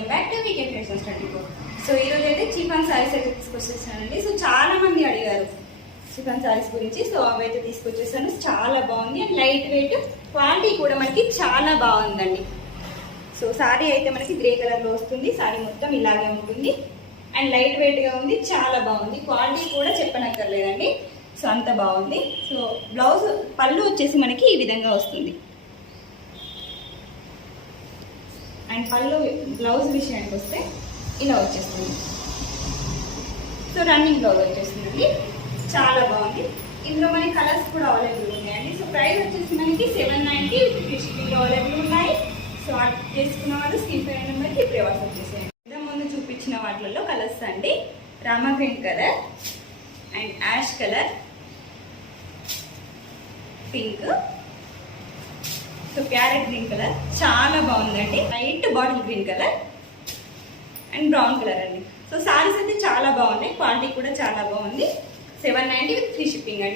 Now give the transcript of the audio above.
Welcome back to weekend fashions 24. So ఈరోజు అయితే చీఫాన్ సారీస్ అయితే తీసుకొచ్చేసానండి. సో చాలా మంది అడిగారు చీఫాన్ సారీస్ గురించి, సో అవి అయితే తీసుకొచ్చేసాను. చాలా బాగుంది అండ్ లైట్ వెయిట్, క్వాలిటీ కూడా మనకి చాలా బాగుందండి. సో సారీ అయితే మనకి గ్రే కలర్ లో వస్తుంది. సారీ మొత్తం ఇలాగే ఉంటుంది అండ్ లైట్ వెయిట్ గా ఉంది, చాలా బాగుంది. క్వాలిటీ కూడా చెప్పనక్కర్లేదండి, సో అంత బాగుంది. సో బ్లౌజ్ పళ్ళు వచ్చేసి మనకి ఈ విధంగా వస్తుంది అండ్ పళ్ళు బ్లౌజ్ విషయానికి వస్తే ఇలా వచ్చేస్తుంది. సో రన్నింగ్ బ్లౌజ్ వచ్చేస్తుందండి, చాలా బాగుంది. ఇందులో మనకి కలర్స్ కూడా అవైలబుల్ ఉన్నాయండి. సో ప్రైస్ వచ్చేసి మనకి 790 విత్ షిప్పింగ్ అవైలబుల్ ఉన్నాయి. సో చేసుకున్న వాళ్ళు స్క్రీన్ పై నెంబర్కి ఇప్పుడే వాట్సాప్ చేసేయండి. ఇంతకు ముందు చూపించిన వాటిల్లో కలర్స్ అండి, Rama green colour and ash colour, pink, so parrot green colour చాలా బాగుందండి. Light bottle green colour and brown colour అండి. సో సారీస్ అయితే చాలా బాగున్నాయి, క్వాలిటీ కూడా చాలా బాగుంది. 790 విత్ ఫ్రీ షిప్పింగ్ అండి.